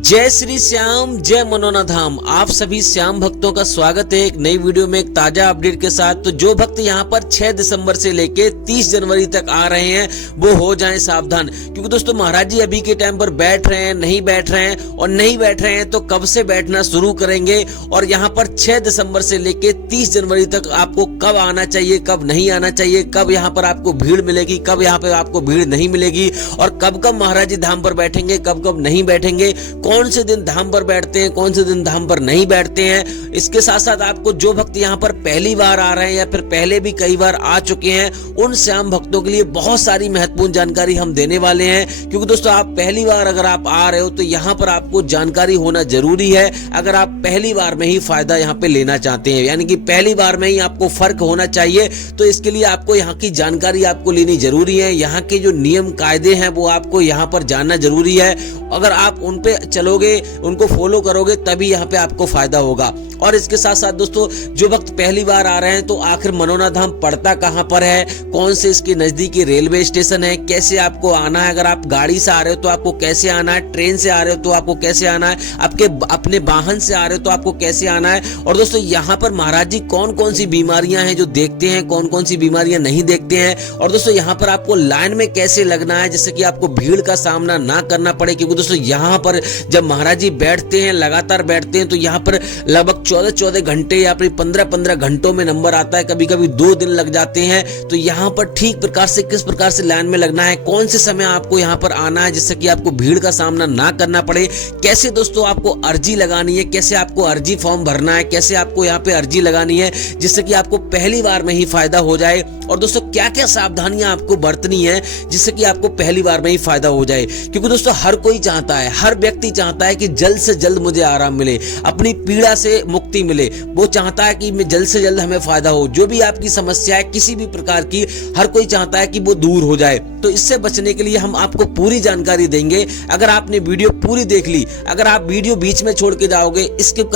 जय श्री श्याम, जय मनोना धाम। आप सभी श्याम भक्तों का स्वागत है एक नई वीडियो में एक ताजा अपडेट के साथ। तो जो भक्त यहाँ पर 6 दिसंबर से लेके 30 जनवरी तक आ रहे हैं वो हो जाएं सावधान, क्योंकि दोस्तों महाराज जी अभी के टाइम पर बैठ रहे हैं, नहीं बैठ रहे हैं, और नहीं बैठ रहे हैं तो कब से बैठना शुरू करेंगे। और यहाँ पर 6 दिसंबर से लेके 30 जनवरी तक आपको कब आना चाहिए, कब नहीं आना चाहिए, कब यहाँ पर आपको भीड़ मिलेगी, कब यहाँ पे आपको भीड़ नहीं मिलेगी, और कब कब महाराज जी धाम पर बैठेंगे, कब कब नहीं बैठेंगे, कौन से दिन धाम पर बैठते हैं, कौन से दिन धाम पर नहीं बैठते हैं। इसके साथ साथ आपको जो भक्त यहाँ पर पहली बार आ रहे हैं या फिर पहले भी कई बार आ चुके हैं, उन श्याम भक्तों के लिए बहुत सारी महत्वपूर्ण जानकारी हम देने वाले हैं। क्योंकि दोस्तों आप पहली बार अगर आप आ रहे हो तो यहाँ पर आपको जानकारी होना जरूरी है। अगर आप पहली बार में ही फायदा यहाँ पे लेना चाहते हैं, यानी कि पहली बार में ही आपको फर्क होना चाहिए, तो इसके लिए आपको यहाँ की जानकारी आपको लेनी जरूरी है। यहाँ के जो नियम कायदे हैं वो आपको यहाँ पर जानना जरूरी है। अगर आप उन पे चलोगे, उनको फॉलो करोगे, तभी यहाँ पे आपको फायदा होगा। और इसके साथ साथ दोस्तों जो वक्त पहली बार आ रहे हैं तो आखिर मनोना धाम पड़ता कहाँ पर है, कौन से इसके नजदीकी रेलवे स्टेशन है, कैसे आपको आना है, अगर आप गाड़ी से आ रहे हो तो आपको कैसे आना है, ट्रेन से आ रहे हो तो आपको कैसे आना है, आपके अपने वाहन से आ रहे हो तो आपको कैसे आना है। और दोस्तों यहाँ पर महाराज जी कौन कौन सी बीमारियां हैं जो देखते हैं, कौन कौन सी बीमारियां नहीं देखते हैं। और दोस्तों यहाँ पर आपको लाइन में कैसे लगना है जिससे कि आपको भीड़ का सामना ना करना पड़े। क्योंकि दोस्तों यहाँ पर जब महाराज जी बैठते हैं, लगातार बैठते हैं, तो यहाँ पर लगभग 14 घंटे या फिर 15 घंटों में नंबर आता है, कभी कभी 2 दिन लग जाते हैं। तो यहाँ पर ठीक प्रकार से किस प्रकार से लाइन में लगना है, कौन से समय आपको यहाँ पर आना है जिससे कि आपको भीड़ का सामना ना करना पड़े, कैसे दोस्तों आपको अर्जी लगानी है, कैसे आपको अर्जी फॉर्म भरना है, कैसे आपको यहाँ पे अर्जी लगानी है जिससे कि आपको पहली बार में ही फायदा हो जाए। और दोस्तों क्या क्या सावधानियां आपको बरतनी है जिससे कि आपको पहली बार में ही फायदा हो जाए। क्योंकि दोस्तों हर कोई चाहता है, हर व्यक्ति चाहता है कि जल्द से जल्द मुझे आराम मिले, अपनी पीड़ा से मुक्ति मिले। वो चाहता है कि जल्द से जल्द हमें फायदा हो, जो भी आपकी समस्या है किसी भी प्रकार की, हर कोई चाहता है कि वो दूर हो जाए। तो इससे बचने के लिए हम आपको पूरी जानकारी देंगे। अगर आपने वीडियो पूरी देख ली, अगर आप वीडियो बीच में छोड़ के जाओगे, स्किप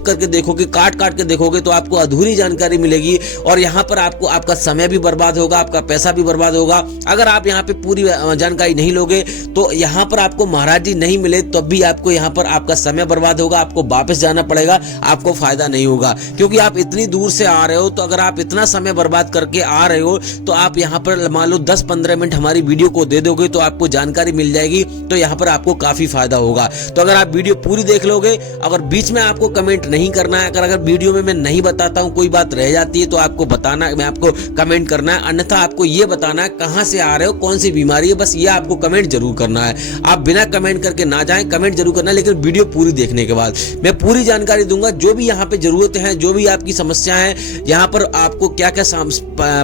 करके देखोगे, काट के देखोगे, तो आपको अधूरी जानकारी मिलेगी और यहाँ पर आपको आपका समय भी बर्बाद होगा, आपका पैसा भी बर्बाद होगा। अगर आप यहाँ पे पूरी जानकारी नहीं लोगे तो यहाँ पर आपको महाराज जी नहीं मिले तब भी आपको यहाँ पर आपका समय बर्बाद होगा, आपको वापस जाना पड़ेगा, आपको फायदा नहीं होगा। क्योंकि आप इतनी दूर से आ रहे हो, तो अगर आप इतना समय बर्बाद करके आ रहे हो तो आप यहाँ पर मान लो 10-15 मिनट हमारी वीडियो को दे दोगे तो आपको जानकारी मिल जाएगी, तो यहाँ पर आपको काफी फायदा होगा। तो अगर आप वीडियो पूरी देख लोगे, अगर बीच में आपको कमेंट नहीं करना है, अगर वीडियो में मैं नहीं बताता हूँ, कोई बात रह जाती है तो आपको बताना, मैं आपको कमेंट करना है, अन्यथा आपको ये बताना है कहां से आ रहे हो, कौन सी बीमारी है, बस ये आपको कमेंट जरूर करना है। आप बिना कमेंट करके ना जाएं, कमेंट जरूर करना, लेकिन वीडियो पूरी देखने के बाद मैं पूरी जानकारी दूंगा। जो भी यहाँ पे जरूरत है, जो भी आपकी समस्या है, यहाँ पर आपको क्या क्या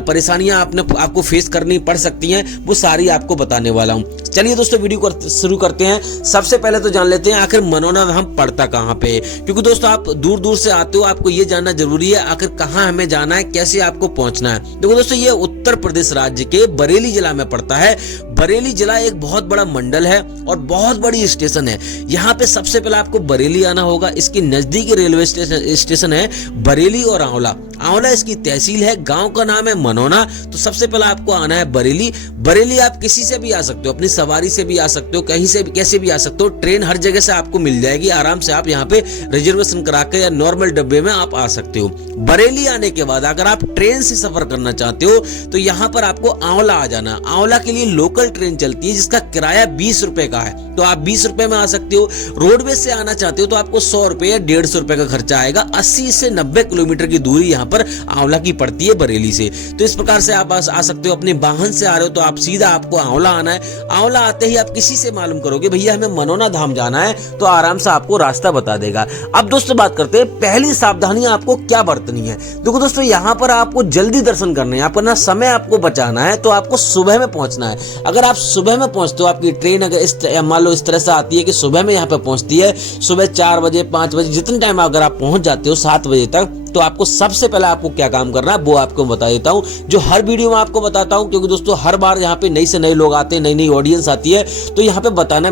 परेशानियां आपको फेस करनी पड़ सकती हैं, वो सारी आपको बताने वाला हूँ। चलिए दोस्तों वीडियो को शुरू करते हैं। सबसे पहले तो जान लेते हैं आखिर मनोना धाम पड़ता कहाँ पे है। क्योंकि दोस्तों आप दूर दूर से आते हो, आपको ये जानना जरूरी है आखिर कहाँ हमें जाना है, कैसे आपको पहुंचना है। देखो दोस्तों ये उत्तर प्रदेश राज्य के बरेली जिला में पड़ता है। बरेली जिला एक बहुत बड़ा मंडल है और बहुत बड़ी स्टेशन है। यहाँ पे सबसे पहले आपको बरेली आना होगा। इसकी नजदीकी रेलवे स्टेशन है बरेली और आंवला। आंवला इसकी तहसील है, गांव का नाम है मनोना। तो सबसे पहले आपको आना है बरेली। बरेली आप किसी से भी आ सकते हो, अपनी सवारी से भी आ सकते हो, कहीं से भी कैसे भी आ सकते हो। ट्रेन हर जगह से आपको मिल जाएगी, आराम से आप यहाँ पे रिजर्वेशन करा के या नॉर्मल डब्बे में आप आ सकते हो। बरेली आने के बाद अगर आप ट्रेन से सफर करना चाहते हो तो यहाँ पर आपको आंवला आ जाना। आंवला के लिए लोकल ट्रेन चलती है जिसका किराया 20 रुपए का है, तो आप 20 रुपए में आ सकते हो। रोडवेज से आना चाहते हो तो आपको 100 रुपए या 150 रुपए का खर्चा आएगा। 80 से 90 किलोमीटर की दूरी यहाँ पर आंवला की पड़ती है बरेली से। तो इस प्रकार से आप आ सकते हो। अपने वाहन से आ रहे हो तो आप सीधा आपको आंवला आना है। आंवला आते ही आप किसी से मालूम करोगे भैया हमें मनोना धाम जाना है, तो आराम से आपको रास्ता बता देगा। अब दोस्तों बात करते हैं पहली सावधानी आपको क्या बरतनी है। देखो दोस्तों यहाँ पर आपको जल्दी दर्शन करने हैं, अपना समय आपको बचाना है, तो आपको सुबह में पहुंचना है। अगर आप सुबह में पहुंचते हो, आपकी ट्रेन अगर मान लो इस तरह से आती है कि सुबह में यहाँ पे पहुंचती है, सुबह 4 बजे 5 बजे जितने टाइम अगर आप पहुंच जाते हो 7 बजे तक, तो आपको सबसे पहले आपको क्या काम करना है वो आपको बता देता हूं, जो हर वीडियो में आपको बताता हूं, क्योंकि दोस्तों हर बार यहाँ पे नई से नए लोग आते हैं, नई नई ऑडियंस आती है, तो यहाँ पे बताना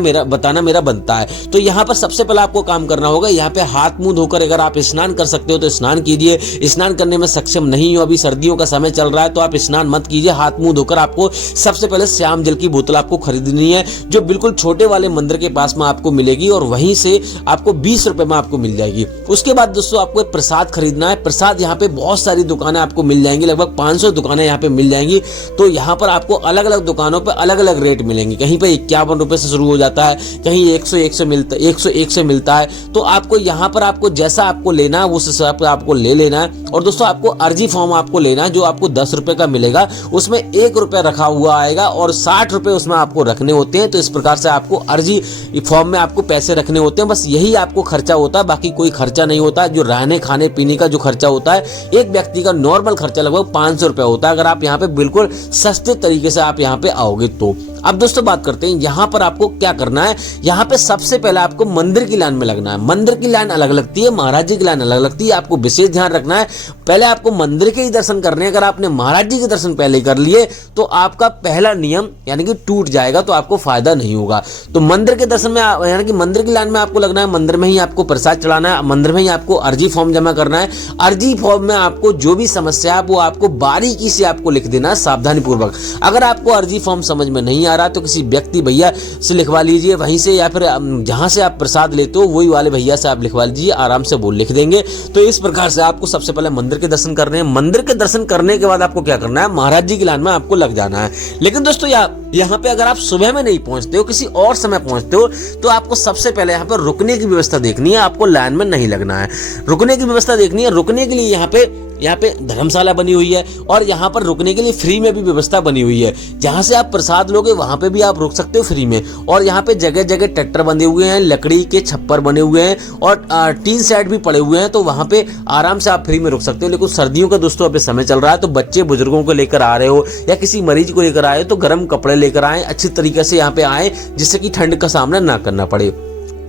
मेरा बनता है। तो यहाँ पर सबसे पहले आपको काम करना होगा, यहाँ पे हाथ मुंह धोकर अगर आप स्नान कर सकते हो तो स्नान कीजिए। स्नान करने में सक्षम नहीं हो, अभी सर्दियों का समय चल रहा है, तो आप स्नान मत कीजिए। हाथ मुंह धोकर आपको सबसे पहले श्याम जल की बोतल आपको खरीदनी है, जो बिल्कुल छोटे वाले मंदिर के पास में आपको मिलेगी, और वहीं से आपको 20 रुपए में आपको मिल जाएगी। उसके बाद दोस्तों आपको प्रसाद खरीदना है। प्रसाद यहाँ पे बहुत सारी दुकानें आपको मिल जाएंगी, लगभग 500 दुकानें यहाँ पे मिल जाएंगी। तो यहाँ पर आपको अलग अलग दुकानों पे अलग अलग रेट मिलेंगे, कहीं पे 51 रुपए से शुरू हो जाता है, कहीं 101 से मिलता है। तो आपको यहाँ पर आपको जैसा आपको लेना है उस हिसाब से आपको ले लेना है। और दोस्तों आपको अर्जी फॉर्म आपको लेना है, जो आपको 10 रुपए का मिलेगा, उसमें 1 रुपया रखा हुआ आएगा और 60 रुपए उसमें आपको रखने होते हैं। तो इस प्रकार से आपको अर्जी फॉर्म में आपको पैसे रखने होते हैं, बस यही आपको खर्चा होता है, बाकी कोई खर्चा नहीं होता। जो रहने खाने पीने का जो खर्चा होता है, एक व्यक्ति का नॉर्मल खर्चा लगभग 500 रुपया होता है, अगर आप यहाँ पे बिल्कुल सस्ते तरीके से आप यहाँ पे आओगे तो। अब दोस्तों बात करते हैं यहाँ पर आपको क्या करना है। यहाँ पे सबसे पहले आपको मंदिर की लाइन में लगना है। मंदिर की लाइन अलग लगती है, महाराज जी की लाइन अलग लगती है, आपको विशेष ध्यान रखना है। पहले आपको मंदिर के ही दर्शन करने हैं। अगर आपने महाराज जी के दर्शन पहले कर लिए तो आपका पहला नियम यानी कि टूट जाएगा, तो आपको फायदा नहीं होगा। तो मंदिर के दर्शन में यानी कि मंदिर की लाइन में आपको लगना है, मंदिर में ही आपको प्रसाद चढ़ाना है, मंदिर में ही आपको अर्जी फॉर्म जमा करना है। अर्जी फॉर्म में आपको जो भी समस्या है वो आपको बारीकी से आपको लिख देना है, सावधानी पूर्वक। अगर आपको अर्जी फॉर्म समझ में नहीं आ रहा तो किसी व्यक्ति भैया से लिखवा लीजिए वहीं से, या फिर जहां से आप प्रसाद लेते हो वही वाले भैया से आप लिखवा लीजिए, आराम से वो लिख देंगे। तो इस प्रकार से आपको सबसे पहले मंदिर के दर्शन करने हैं। मंदिर के दर्शन करने के बाद आपको क्या करना है, महाराज जी की लाइन में आपको लग जाना है। लेकिन दोस्तों यहाँ पे अगर आप सुबह में नहीं पहुंचते हो, किसी और समय पहुंचते हो, तो आपको सबसे पहले यहाँ पर रुकने की व्यवस्था देखनी है। आपको लाइन में नहीं लगना है, रुकने की व्यवस्था देखनी है। रुकने के लिए यहाँ पे धर्मशाला बनी हुई है, और यहाँ पर रुकने के लिए फ्री में भी व्यवस्था बनी हुई है। जहां से आप प्रसाद लोगे वहां पे भी आप रुक सकते हो फ्री में। और यहाँ पे जगह जगह ट्रैक्टर बंधे हुए हैं, लकड़ी के छप्पर बने हुए हैं, और टीन सेट भी पड़े हुए हैं, तो वहां पे आराम से आप फ्री में रुक सकते हो। लेकिन सर्दियों का दोस्तों अभी समय चल रहा है, तो बच्चे बुजुर्गों को लेकर आ रहे हो या किसी मरीज को लेकर आए हो तो गर्म कपड़े लेकर आए, अच्छी तरीके से यहाँ पे आए, जिससे कि ठंड का सामना ना करना पड़े।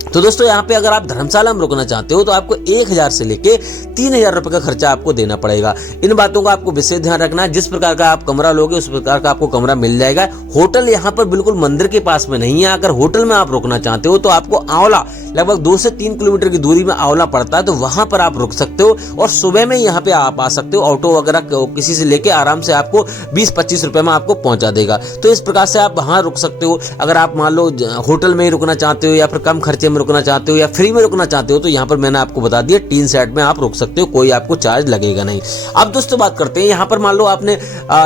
तो दोस्तों यहाँ पे अगर आप धर्मशाला में रुकना चाहते हो तो आपको 1000 से लेके 3000 रुपए का खर्चा आपको देना पड़ेगा। इन बातों का आपको विशेष ध्यान रखना है। जिस प्रकार का आप कमरा लोगे उस प्रकार का आपको कमरा मिल जाएगा। होटल यहाँ पर बिल्कुल मंदिर के पास में नहीं है। अगर होटल में आप रुकना चाहते हो तो आपको आंवला लगभग 2 से 3 किलोमीटर की दूरी में आंवला पड़ता है, तो वहां पर आप रुक सकते हो। और सुबह में यहाँ पे आप आ सकते हो, ऑटो वगैरह किसी से लेके आराम से आपको 20-25 रुपए में आपको पहुंचा देगा। तो इस प्रकार से आप वहां रुक सकते हो। अगर आप मान लो होटल में ही रुकना चाहते हो या फिर कम खर्चे में रुकना चाहते हो या फ्री में रुकना चाहते हो, तो यहाँ पर मैंने आपको बता दिया टीन सेट में आप रुक सकते हो, कोई आपको चार्ज लगेगा नहीं। अब दोस्तों बात करते हैं, यहाँ पर मान लो आपने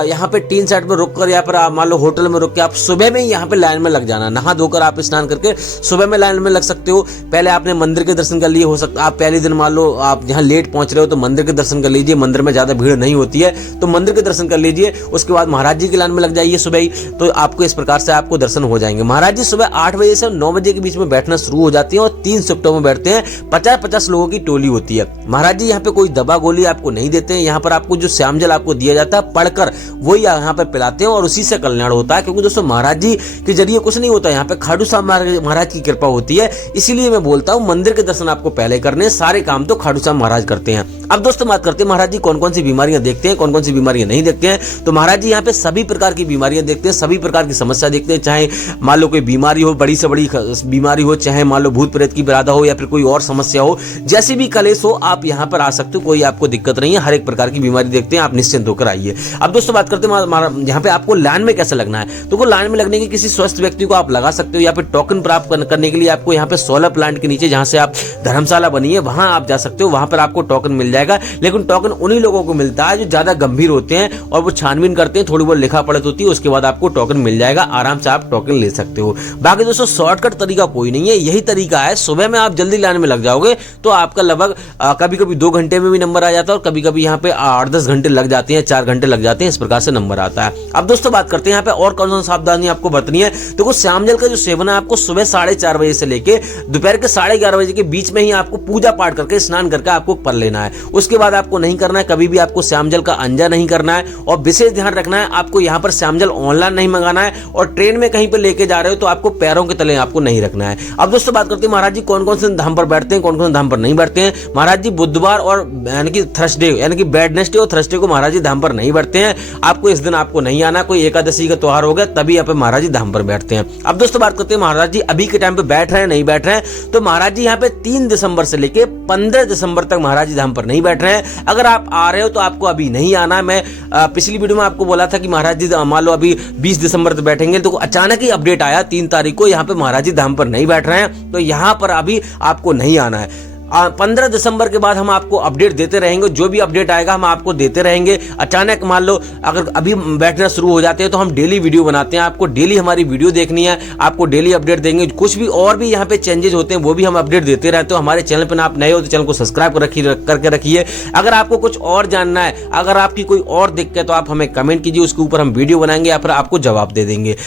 यहाँ पे टीन सेट में रुक कर या फिर मान लो होटल में रुक के आप सुबह में ही यहाँ पे लाइन में लग जाना। नहा धोकर आप स्नान करके सुबह में लाइन में लग सकते हो। पहले आपने मंदिर के दर्शन कर लिए, हो सकता आप पहले दिन मान लो आप यहाँ लेट पहुंच रहे हो तो मंदिर के दर्शन कर लीजिए, मंदिर में ज्यादा भीड़ नहीं होती है तो मंदिर के दर्शन कर लीजिए। उसके बाद महाराज जी की लाइन में लग जाइए सुबह ही, तो आपको इस प्रकार से आपको दर्शन हो जाएंगे। महाराज जी सुबह 8 बजे से 9 बजे के बीच में बैठना शुरू हो जाती है और 3 शिफ्टों में बैठते हैं। 50-50 लोगों की टोली होती है। महाराज जी यहाँ पे कोई दवा गोली आपको नहीं देते हैं। यहाँ पर आपको जो श्याम जल आपको दिया जाता है पढ़कर वही यहाँ पे पिलाते हैं और उसी से कल्याण होता है। क्योंकि दोस्तों महाराज जी के जरिए कुछ नहीं होता, यहाँ पे खाटू श्याम महाराज की कृपा होती है। इसीलिए मैं बोलता हूँ मंदिर के दर्शन आपको पहले करने, सारे काम तो खाटू श्याम महाराज करते हैं। अब दोस्तों बात करते हैं महाराज जी कौन कौन सी बीमारियां देखते हैं, कौन कौन सी बीमारियां नहीं देखते हैं। तो महाराज जी यहाँ पे सभी प्रकार की बीमारियां देखते हैं, सभी प्रकार की समस्या देखते हैं। चाहे मान लो कोई बीमारी हो, बड़ी से बड़ी बीमारी हो, चाहे मान लो भूत प्रेत की बाधा हो या फिर कोई और समस्या हो, जैसे भी कलेश हो आप यहाँ पर आ सकते हो, कोई आपको दिक्कत नहीं है। हर एक प्रकार की बीमारी देखते हैं, आप निश्चिंत होकर आइए। अब दोस्तों बात करते हैं यहाँ पे आपको लाइन में कैसे लगना है। तो वो लाइन में लगने के किसी स्वस्थ व्यक्ति को आप लगा सकते हो या फिर टोकन प्राप्त करने के लिए आपको यहाँ पे 16 प्लांट के नीचे जहां से आप धर्मशाला बनी है वहां आप जा सकते हो, वहां पर आपको टोकन मिल जाएगा। लेकिन टोकन उन्हीं लोगों को मिलता है जो ज्यादा गंभीर होते हैं और वो छानबीन करते हैं, थोड़ी बहुत लिखा पढ़त होती है, उसके बाद आपको टोकन मिल जाएगा, आराम से आप टोकन ले सकते हो। बाकी दोस्तों शॉर्टकट तरीका कोई नहीं है, यही तरीका है। सुबह में आप जल्दी लाइन में लग जाओगे तो आपका लगभग कभी कभी 2 घंटे में भी नंबर आ जाता है और कभी कभी यहाँ पे 8-10 घंटे लग जाते हैं, 4 घंटे लग जाते हैं, इस प्रकार से नंबर आता है। अब दोस्तों बात करते हैं यहाँ पे और कौन सा सावधानी आपको बरतनी है। तो वो श्याम जल का जो सेवन है आपको सुबह 4:30 बजे से लेके दोपहर के 11:30 बजे के बीच में ही आपको पूजा पाठ करके स्नान करके आपको कर लेना है। उसके बाद आपको नहीं करना है, कभी भी आपको श्यामजल का अंजा नहीं करना है और विशेष ध्यान रखना है आपको यहाँ पर श्यामजल ऑनलाइन नहीं मंगाना है और ट्रेन में कहीं पे लेके जा रहे हो तो आपको पैरों के तले आपको नहीं रखना है। अब दोस्तों बात करते हैं महाराज जी कौन कौन से धाम पर बैठते हैं, कौन कौन से धाम पर नहीं बैठते हैं। महाराज जी बुधवार और यानी कि थर्सडे यानी कि वेडनेसडे और थर्सडे को महाराज जी धाम पर नहीं बैठते हैं। आपको इस दिन आपको नहीं आना, कोई एकादशी का त्योहार हो गया तभी यहाँ पे महाराज जी धाम पर बैठते हैं। अब दोस्तों बात करते हैं महाराज जी अभी के टाइम पे बैठ रहे हैं नहीं बैठ रहे हैं। तो महाराज जी यहाँ पे 3 दिसंबर से लेके 15 दिसंबर तक महाराज जी धाम पर नहीं बैठ रहे हैं। अगर आप आ रहे हो तो आपको अभी नहीं आना है। मैं पिछली वीडियो में आपको बोला था कि महाराज जी मान लो अभी 20 दिसंबर तक बैठेंगे, तो अचानक ही अपडेट आया 3 तारीख को यहाँ पे महाराज जी धाम पर नहीं बैठ रहे हैं, तो यहाँ पर अभी आपको नहीं आना है। 15 दिसंबर के बाद हम आपको अपडेट देते रहेंगे, जो भी अपडेट आएगा हम आपको देते रहेंगे। अचानक मान लो अगर अभी बैठना शुरू हो जाते हैं तो हम डेली वीडियो बनाते हैं, आपको डेली हमारी वीडियो देखनी है, आपको डेली अपडेट देंगे। कुछ भी और भी यहाँ पे चेंजेस होते हैं वो भी हम अपडेट देते रहते हैं। हमारे चैनल पर आप नए हो तो चैनल को सब्सक्राइब करके रखिए। अगर आपको कुछ और जानना है, अगर आपकी कोई और दिक्कत है तो आप हमें कमेंट कीजिए, उसके ऊपर हम वीडियो बनाएंगे या फिर आपको जवाब दे देंगे।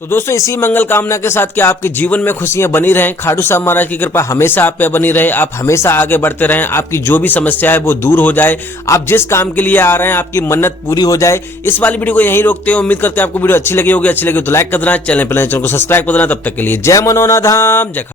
तो दोस्तों इसी मंगल कामना के साथ कि आपके जीवन में खुशियां बनी रहें, खाटू श्याम महाराज की कृपा हमेशा आप पे बनी रहे, आप हमेशा आगे बढ़ते रहें, आपकी जो भी समस्या है वो दूर हो जाए, आप जिस काम के लिए आ रहे हैं आपकी मन्नत पूरी हो जाए। इस वाली वीडियो को यहीं रोकते हैं। उम्मीद करते हैं आपको वीडियो अच्छी लगी होगी। अच्छी लगी तो लाइक कर देना, चैनल पर नए चैनल को सब्सक्राइब कर देना। तब तक के लिए जय मनोना धाम, जय